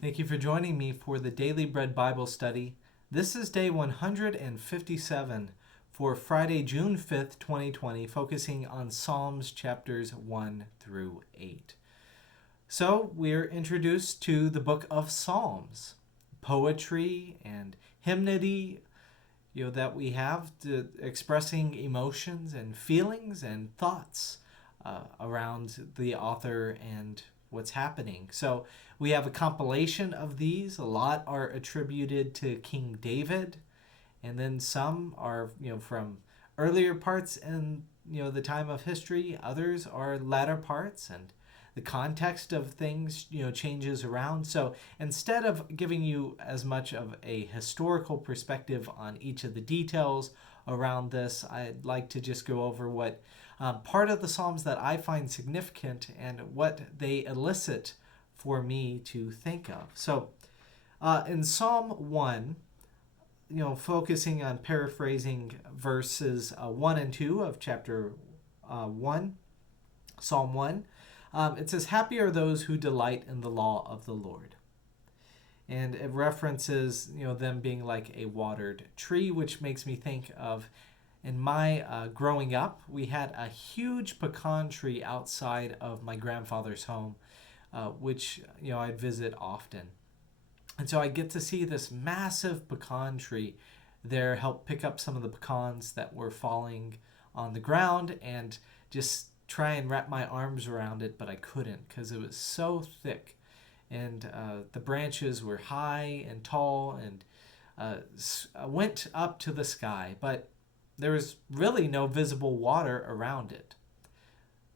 Thank you for joining me for the Daily Bread Bible Study. This is day 157 for Friday, June 5th, 2020, focusing on Psalms chapters 1 through 8. So, we're introduced to the book of Psalms, poetry and hymnody, that we have expressing emotions and feelings and thoughts around the author and what's happening. So we have a compilation of these. A lot are attributed to King David, and then some are from earlier parts in the time of history. Others are latter parts, and the context of things changes around. So instead of giving you as much of a historical perspective on each of the details around this, I'd like to just go over what part of the Psalms that I find significant and what they elicit for me to think of. So in Psalm 1, focusing on paraphrasing verses 1 and 2 of chapter 1, Psalm 1, it says, "Happy are those who delight in the law of the Lord." And it references, them being like a watered tree, which makes me think of, in my growing up, we had a huge pecan tree outside of my grandfather's home, which, I'd visit often. And so I get to see this massive pecan tree there, help pick up some of the pecans that were falling on the ground and just try and wrap my arms around it, but I couldn't because it was so thick. And the branches were high and tall and went up to the sky, but there was really no visible water around it.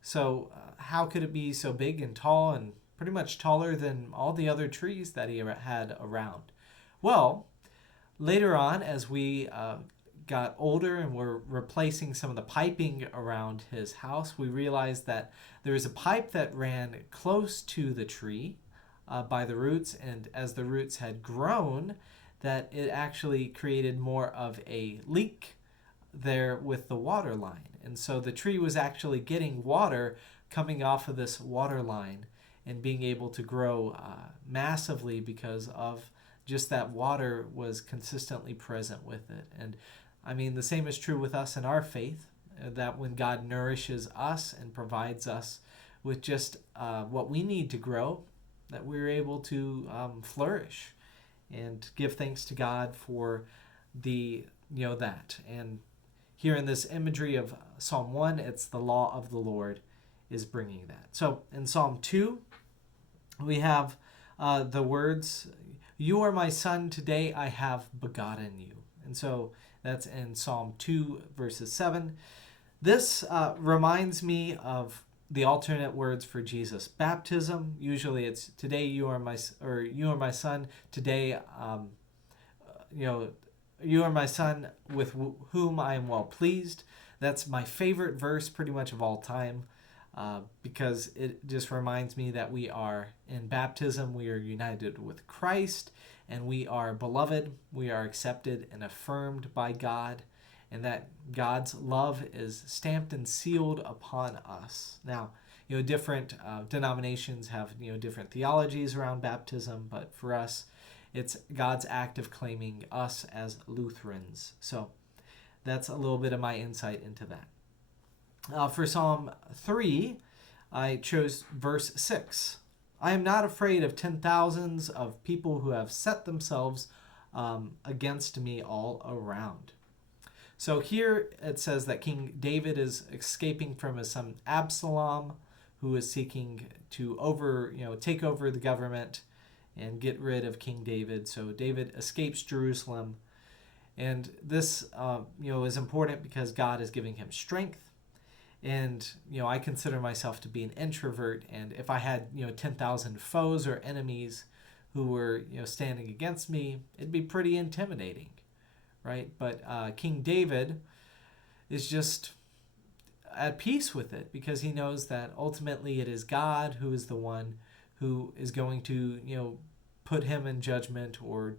So how could it be so big and tall and pretty much taller than all the other trees that he had around? Well, later on, as we got older and were replacing some of the piping around his house, we realized that there was a pipe that ran close to the tree by the roots, and as the roots had grown, that it actually created more of a leak there with the water line. And so the tree was actually getting water coming off of this water line and being able to grow massively because of just that water was consistently present with it. And I mean, the same is true with us in our faith, that when God nourishes us and provides us with just what we need to grow, that we're able to flourish and give thanks to God for that. And here in this imagery of Psalm 1, it's the law of the Lord is bringing that. So in Psalm 2, we have the words, "You are my son, today I have begotten you." And so that's in Psalm 2, verses 7. This reminds me of the alternate words for Jesus' baptism. Usually it's, "Today you are my son, today you are my son with whom I am well pleased." That's my favorite verse pretty much of all time because it just reminds me that we are in baptism, we are united with Christ, and we are beloved, we are accepted and affirmed by God, and that God's love is stamped and sealed upon us. Now, different denominations have different theologies around baptism, but for us, it's God's act of claiming us as Lutherans. So that's a little bit of my insight into that. For Psalm 3, I chose verse 6. "I am not afraid of 10,000s of people who have set themselves against me all around." So here it says that King David is escaping from his son Absalom, who is seeking to take over the government and get rid of King David. So David escapes Jerusalem. And this, is important because God is giving him strength. And, I consider myself to be an introvert. And if I had, 10,000 foes or enemies who were, standing against me, it'd be pretty intimidating, right? But King David is just at peace with it because he knows that ultimately it is God who is the one who is going to, put him in judgment or,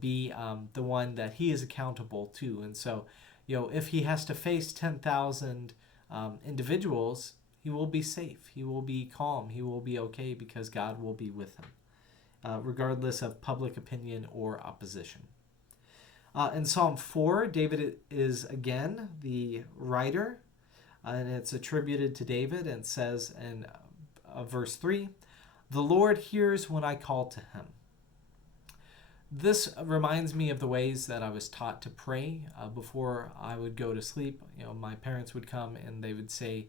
be the one that he is accountable to. And so, if he has to face 10,000 individuals, he will be safe. He will be calm. He will be okay because God will be with him. regardless of public opinion or opposition. In Psalm 4, David is again the writer, and it's attributed to David, and says in verse 3, "The Lord hears when I call to him." This reminds me of the ways that I was taught to pray before I would go to sleep. My parents would come and they would say,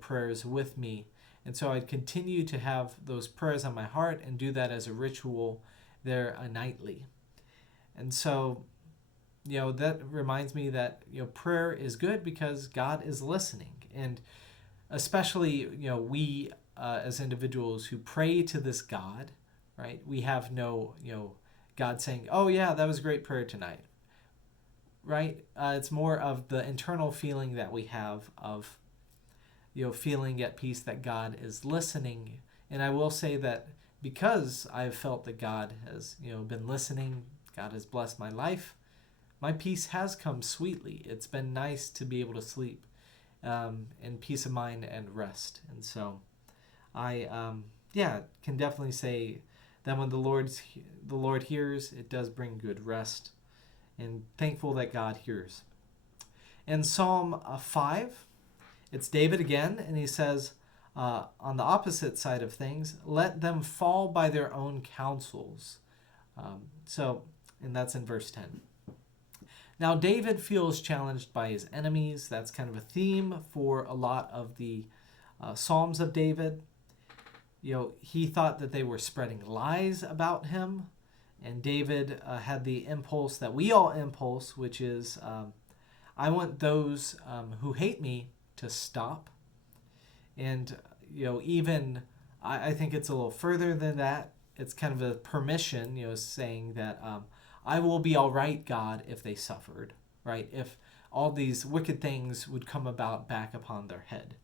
prayers with me. And so I'd continue to have those prayers on my heart and do that as a ritual there nightly. And so, that reminds me that, prayer is good because God is listening. And especially, we as individuals who pray to this God, right? We have no, God saying, "Oh yeah, that was a great prayer tonight," right? It's more of the internal feeling that we have of, feeling at peace that God is listening. And I will say that because I've felt that God has, been listening, God has blessed my life, my peace has come sweetly. It's been nice to be able to sleep in peace of mind and rest. And so I, can definitely say that when the Lord hears, it does bring good rest, and thankful that God hears. In Psalm 5, it's David again, and he says, on the opposite side of things, "Let them fall by their own counsels." And that's in verse 10. Now, David feels challenged by his enemies. That's kind of a theme for a lot of the Psalms of David. He thought that they were spreading lies about him. And David had the impulse that we all impulse, which is, I want those who hate me to stop. And, even I think it's a little further than that. It's kind of a permission, saying that I will be all right, God, if they suffered, right? If all these wicked things would come about back upon their head.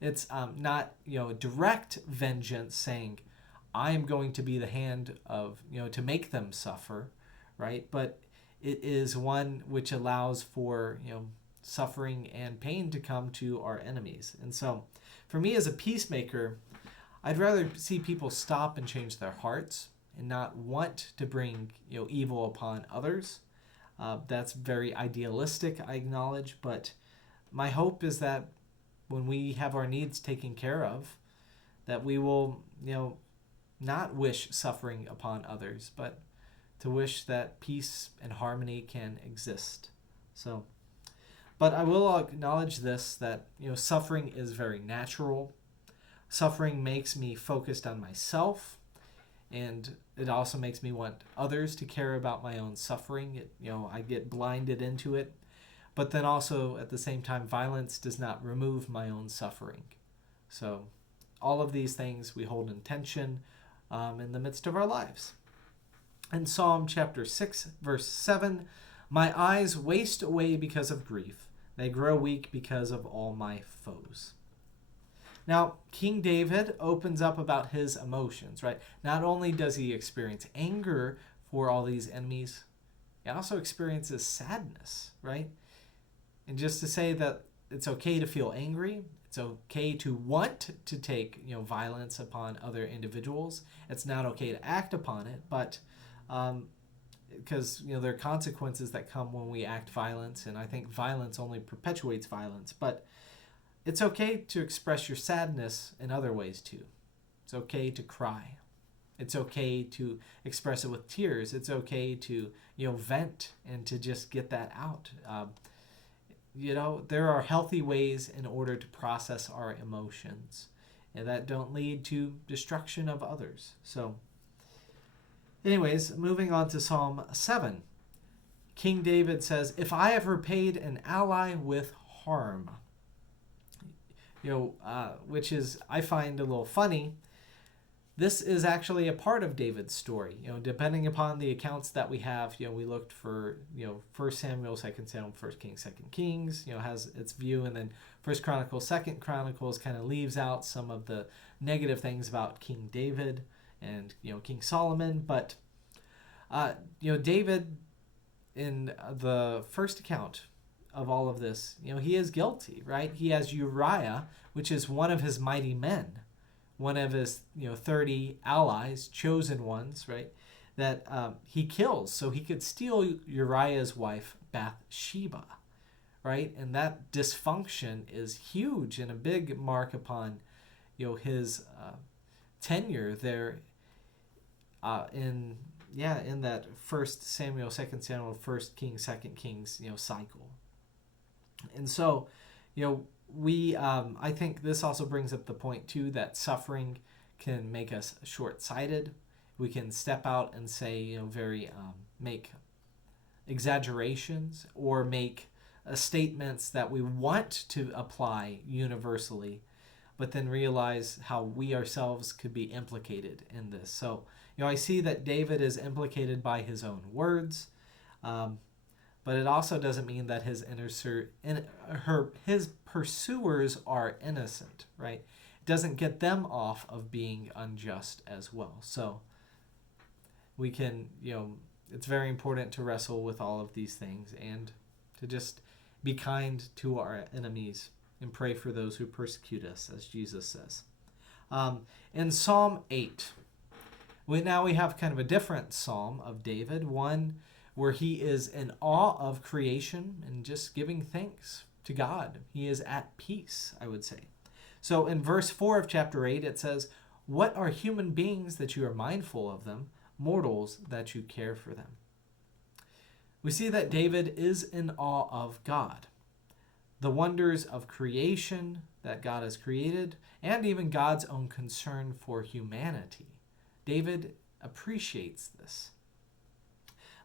It's not, direct vengeance saying, I am going to be the hand of, to make them suffer, right? But it is one which allows for, suffering and pain to come to our enemies. And so for me as a peacemaker, I'd rather see people stop and change their hearts and not want to bring, evil upon others. That's very idealistic, I acknowledge, but my hope is that when we have our needs taken care of, that we will, not wish suffering upon others, but to wish that peace and harmony can exist. So, but I will acknowledge this, that, suffering is very natural. Suffering makes me focused on myself, and it also makes me want others to care about my own suffering. I get blinded into it. But then also, at the same time, violence does not remove my own suffering. So all of these things we hold in tension in the midst of our lives. In Psalm chapter 6, verse 7, "My eyes waste away because of grief. They grow weak because of all my foes." Now, King David opens up about his emotions, right? Not only does he experience anger for all these enemies, he also experiences sadness, right? And just to say that it's okay to feel angry, it's okay to want to take, violence upon other individuals. It's not okay to act upon it, but because, there are consequences that come when we act violence, and I think violence only perpetuates violence. But it's okay to express your sadness in other ways too. It's okay to cry. It's okay to express it with tears. It's okay to, vent and to just get that out. There are healthy ways in order to process our emotions and that don't lead to destruction of others. So, anyways, moving on to Psalm 7. King David says, "If I have repaid an ally with harm," which is, I find a little funny. This is actually a part of David's story. Depending upon the accounts that we have, we looked for, 1 Samuel, 2 Samuel, 1 Kings, 2 Kings, has its view, and then 1 Chronicles, 2 Chronicles kind of leaves out some of the negative things about King David and, King Solomon. But, David, in the first account of all of this, he is guilty, right? He has Uriah, which is one of his mighty men, one of his 30 allies, chosen ones, right, that he kills so he could steal Uriah's wife Bathsheba, right? And that dysfunction is huge and a big mark upon his tenure there in that First Samuel, Second Samuel, First Kings, Second Kings cycle. And so we I think this also brings up the point too that suffering can make us short-sighted. We can step out and say very make exaggerations or make statements that we want to apply universally, but then realize how we ourselves could be implicated in this. So I see that David is implicated by his own words, but it also doesn't mean that his pursuers are innocent, right? It doesn't get them off of being unjust as well. So we can, it's very important to wrestle with all of these things and to just be kind to our enemies and pray for those who persecute us, as Jesus says. In Psalm 8, we have kind of a different psalm of David, one where he is in awe of creation and just giving thanks to God. He is at peace, I would say. So in verse 4 of chapter 8, it says, "What are human beings that you are mindful of them, mortals that you care for them?" We see that David is in awe of God, the wonders of creation that God has created, and even God's own concern for humanity. David appreciates this.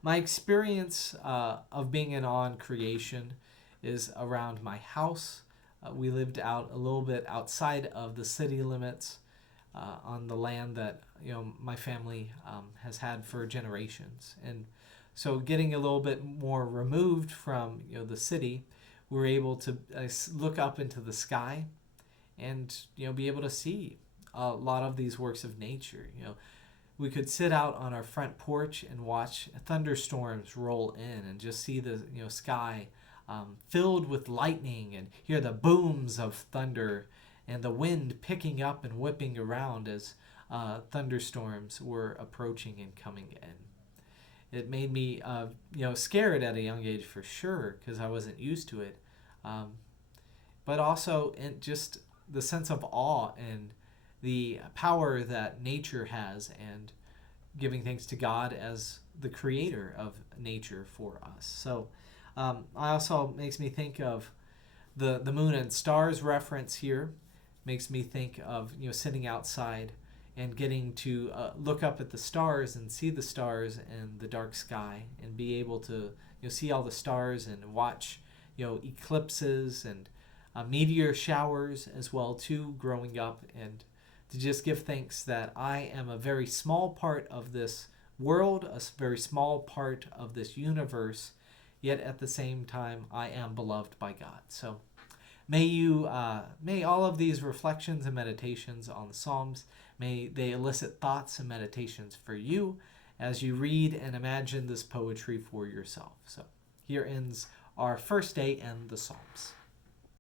My experience of being in awe in creation is around my house. We lived out a little bit outside of the city limits on the land that my family has had for generations, and so getting a little bit more removed from the city, we were able to look up into the sky and be able to see a lot of these works of nature. We could sit out on our front porch and watch thunderstorms roll in and just see the sky filled with lightning and hear the booms of thunder and the wind picking up and whipping around as thunderstorms were approaching and coming in. It made me scared at a young age for sure because I wasn't used to it, but also in just the sense of awe and the power that nature has, and giving thanks to God as the creator of nature for us. So also makes me think of the moon and stars reference here. Makes me think of sitting outside and getting to look up at the stars and see the stars in the dark sky and be able to see all the stars and watch eclipses and meteor showers as well too growing up, and to just give thanks that I am a very small part of this world, a very small part of this universe, yet at the same time I am beloved by God. So may all of these reflections and meditations on the Psalms, may they elicit thoughts and meditations for you as you read and imagine this poetry for yourself. So here ends our first day in the Psalms.